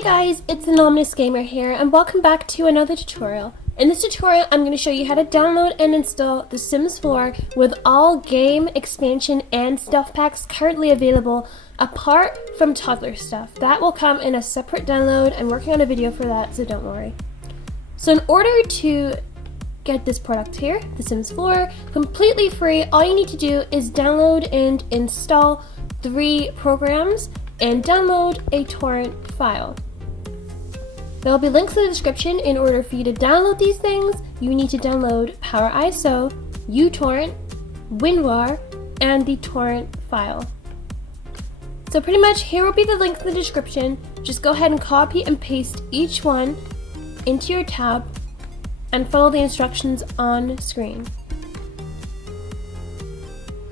Hey guys, it's Anonymous Gamer here and welcome back to another tutorial. In this tutorial I'm going to show you how to download and install The Sims 4 with all game, expansion, and stuff packs currently available apart from toddler stuff. That will come in a separate download. I'm working on a video for that, so don't worry. So in order to get this product here, The Sims 4, completely free, all you need to do is download and install 3 programs and download a torrent file. There will be links in the description. In order for you to download these things, you need to download PowerISO, uTorrent, WinRAR, and the torrent file. So pretty much here will be the links in the description. Just go ahead and copy and paste each one into your tab and follow the instructions on screen.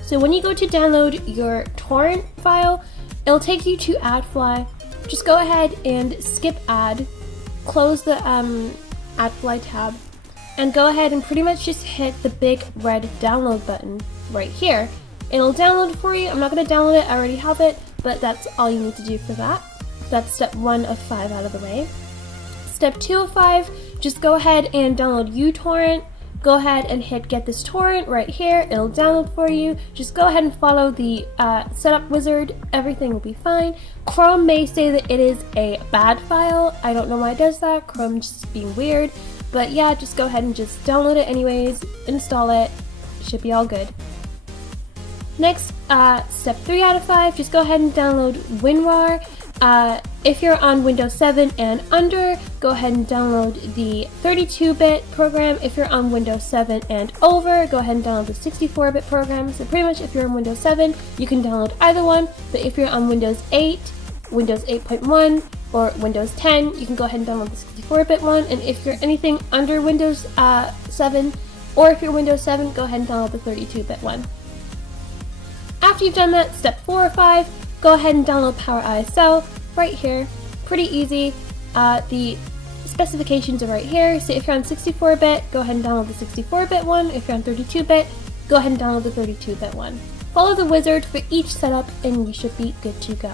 So when you go to download your torrent file, it'll take you to AdFly. Just go ahead and skip ad, close the AdFly tab, and go ahead and pretty much just hit the big red download button right here. It'll download for you. I'm not going to download it, I already have it, but that's all you need to do for that. That's step 1 of 5 out of the way. Step 2 of 5, just go ahead and download uTorrent. Go ahead and hit get this torrent right here. It'll download for you. Just go ahead and follow the setup wizard. Everything will be fine. Chrome may say that it is a bad file. I don't know why it does that. Chrome just being weird. But yeah, just go ahead and just download it anyways. Install it. Should be all good. Next, step 3 out of 5. Just go ahead and download WinRAR. If you're on Windows 7 and under, go ahead and download the 32-bit program. If you're on Windows 7 and over, go ahead and download the 64-bit program. So pretty much if you're on Windows 7, you can download either one, but if you're on Windows 8, Windows 8.1, or Windows 10, you can go ahead and download the 64-bit one, and if you're anything under Windows 7, or if you're Windows 7, go ahead and download the 32-bit one. After you've done that, step 4 or 5, go ahead and download PowerISO right here. Pretty easy. The specifications are right here. So if you're on 64-bit, go ahead and download the 64-bit one. If you're on 32-bit, go ahead and download the 32-bit one. Follow the wizard for each setup and you should be good to go.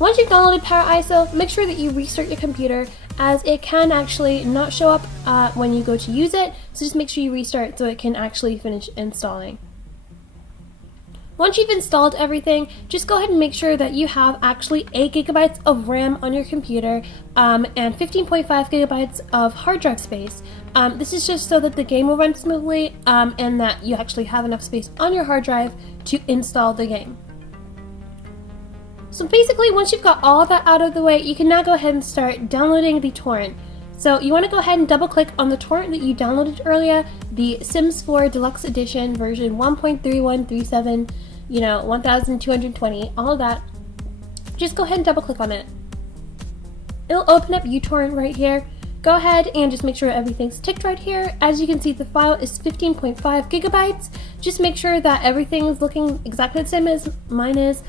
Once you've downloaded PowerISO, make sure that you restart your computer, as it can actually not show up when you go to use it. So just make sure you restart so it can actually finish installing. Once you've installed everything, just go ahead and make sure that you have actually 8 GB of RAM on your computer and 15.5 GB of hard drive space. This is just so that the game will run smoothly and that you actually have enough space on your hard drive to install the game. So basically, once you've got all that out of the way, you can now go ahead and start downloading the torrent. So you want to go ahead and double click on the torrent that you downloaded earlier, the Sims 4 Deluxe Edition version 1.3137, 1220, all of that. Just go ahead and double click on it. It'll open up uTorrent right here. Go ahead and just make sure everything's ticked right here. As you can see, the file is 15.5 GB. Just make sure that everything is looking exactly the same as mine is.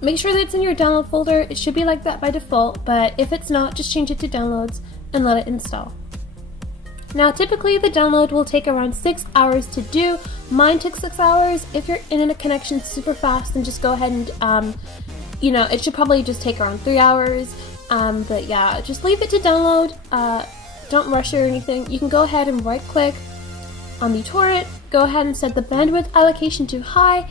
Make sure that it's in your download folder. It should be like that by default, but if it's not, just change it to downloads and let it install. Now typically the download will take around 6 hours to do. Mine took 6 hours. If your internet connection is super fast, then just go ahead and it should probably just take around 3 hours. But yeah, just leave it to download. Don't rush it or anything. You can go ahead and right click on the torrent, go ahead and set the bandwidth allocation to high.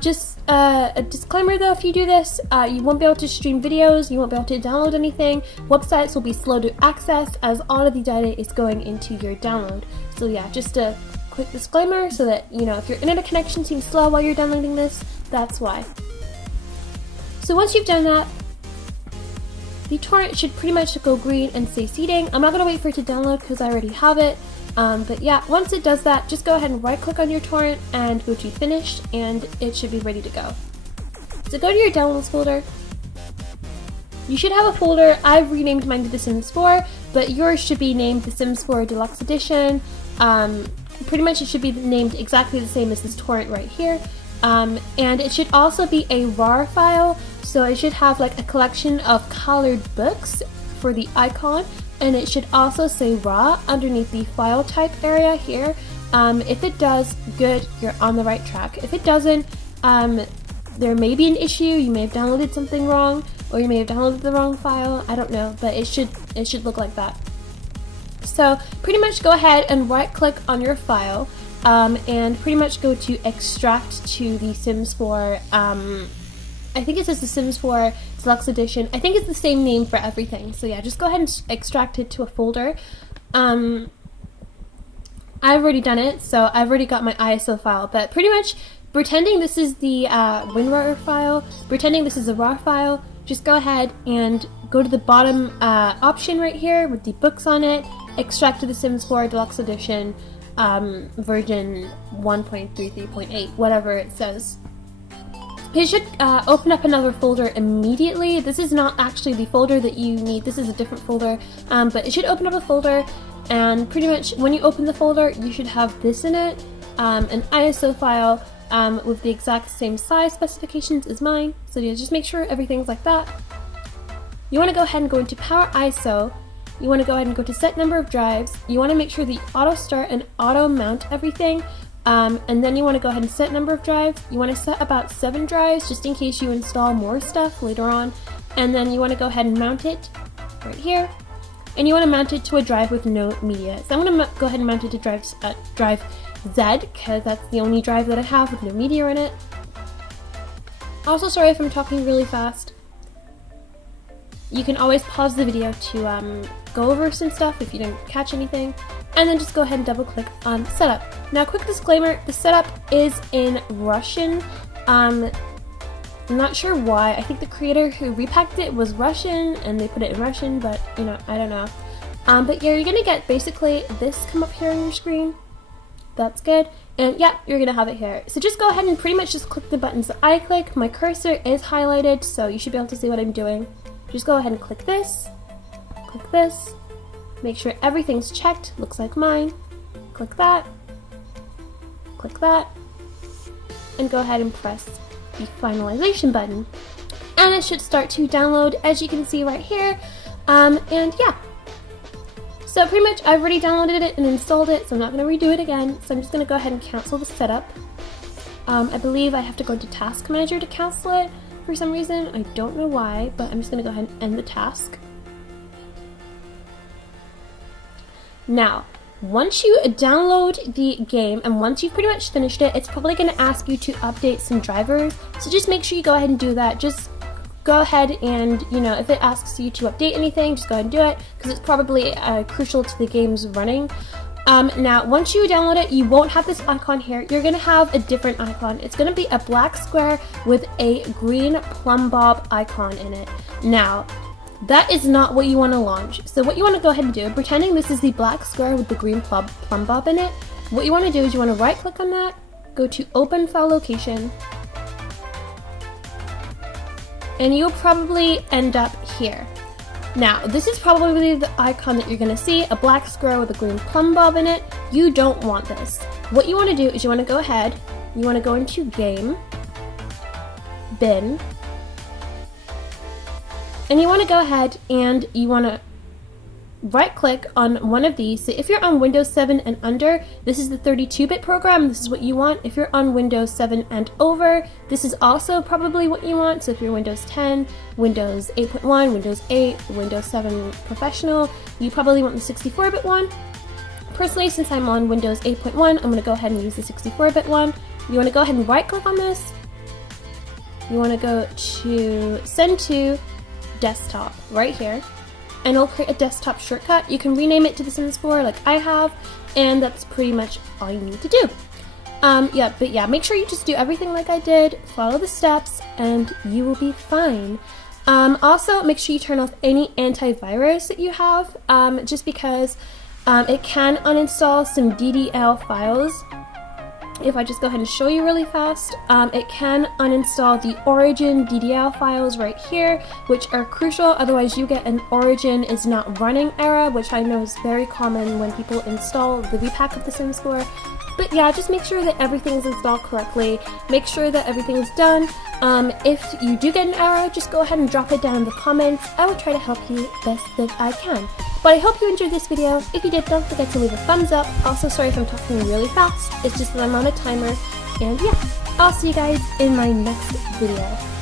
Just a disclaimer though, if you do this, you won't be able to stream videos, you won't be able to download anything. Websites will be slow to access as all of the data is going into your download. So yeah, just a quick disclaimer so that, if your internet connection seems slow while you're downloading this, that's why. So once you've done that, the torrent should pretty much go green and say seeding. I'm not going to wait for it to download because I already have it. But yeah, once it does that, just go ahead and right click on your torrent and go to finished, and it should be ready to go. So go to your downloads folder. You should have a folder. I've renamed mine to The Sims 4, but yours should be named The Sims 4 Deluxe Edition. Pretty much it should be named exactly the same as this torrent right here. And it should also be a RAR file, so it should have like a collection of colored books for the icon. And it should also say raw underneath the file type area here. If it does, good, you're on the right track. If it doesn't, there may be an issue. You may have downloaded something wrong, or you may have downloaded the wrong file. I don't know, but it should look like that. So pretty much go ahead and right click on your file and pretty much go to extract to the Sims 4. I think it says the Sims 4 Deluxe Edition. I think it's the same name for everything. So yeah, just go ahead and extract it to a folder. I've already done it, so I've already got my ISO file, but pretty much pretending this is the WinRAR file, pretending this is a RAW file, just go ahead and go to the bottom option right here with the books on it, extract to the Sims 4 Deluxe Edition, version 1.33.8, whatever it says. It should open up another folder immediately. This is not actually the folder that you need, this is a different folder, but it should open up a folder, and pretty much when you open the folder, you should have this in it, an ISO file with the exact same size specifications as mine. So yeah, just make sure everything's like that. You want to go ahead and go into Power ISO. You want to go ahead and go to Set Number of Drives. You want to make sure the Auto Start and Auto Mount everything. And then you want to go ahead and set number of drives. You want to set about 7 drives just in case you install more stuff later on. And then you want to go ahead and mount it right here. And you want to mount it to a drive with no media. So I'm going to go ahead and mount it to drive Z, because that's the only drive that I have with no media in it. Also, sorry if I'm talking really fast. You can always pause the video to go over some stuff if you didn't catch anything. And then just go ahead and double click on setup. Now, quick disclaimer, the setup is in Russian. I'm not sure why. I think the creator who repacked it was Russian and they put it in Russian, but you know, I don't know. But yeah, you're gonna get basically this come up here on your screen. That's good. And yeah, you're gonna have it here. So just go ahead and pretty much just click the buttons that I click. My cursor is highlighted, so you should be able to see what I'm doing. Just go ahead and click this, make sure everything's checked, looks like mine, click that, and go ahead and press the finalization button. And it should start to download, as you can see right here, and yeah. So pretty much I've already downloaded it and installed it, so I'm not going to redo it again, so I'm just going to go ahead and cancel the setup. I believe I have to go into Task Manager to cancel it. For some reason, I don't know why, but I'm just going to go ahead and end the task. Now, once you download the game and once you've pretty much finished it, it's probably going to ask you to update some drivers. So just make sure you go ahead and do that. Just go ahead and, you know, if it asks you to update anything, just go ahead and do it because it's probably crucial to the game's running. Now, once you download it, you won't have this icon here. You're going to have a different icon. It's going to be a black square with a green plumb bob icon in it. Now, that is not what you want to launch. So what you want to go ahead and do, pretending this is the black square with the green plumb bob in it, what you want to do is you want to right click on that, go to Open File Location, and you'll probably end up here. Now, this is probably the icon that you're going to see, a black square with a green plumb bob in it. You don't want this. What you want to do is you want to go ahead, you want to go into Game, Bin, and you want to go ahead and you want to right click on one of these. So if you're on Windows 7 and under, this is the 32-bit program, this is what you want. If you're on Windows 7 and over, this is also probably what you want. So if you're Windows 10, Windows 8.1, Windows 8, Windows 7 Professional, you probably want the 64-bit one. Personally, since I'm on Windows 8.1, I'm going to go ahead and use the 64-bit one. You want to go ahead and right click on this. You want to go to Send to Desktop right here. And it'll create a desktop shortcut. You can rename it to The Sims 4 like I have, and that's pretty much all you need to do. But make sure you just do everything like I did, follow the steps, and you will be fine. Also, make sure you turn off any antivirus that you have, just because it can uninstall some DDL files. If I just go ahead and show you really fast, it can uninstall the origin DDL files right here, which are crucial, otherwise you get an origin is not running error, which I know is very common when people install the repack of The Sims 4. But yeah, just make sure that everything's installed correctly, make sure that everything's done. If you do get an error, just go ahead and drop it down in the comments. I will try to help you best that I can. But I hope you enjoyed this video. If you did, don't forget to leave a thumbs up. Also, sorry if I'm talking really fast. It's just that I'm on a timer. And yeah, I'll see you guys in my next video.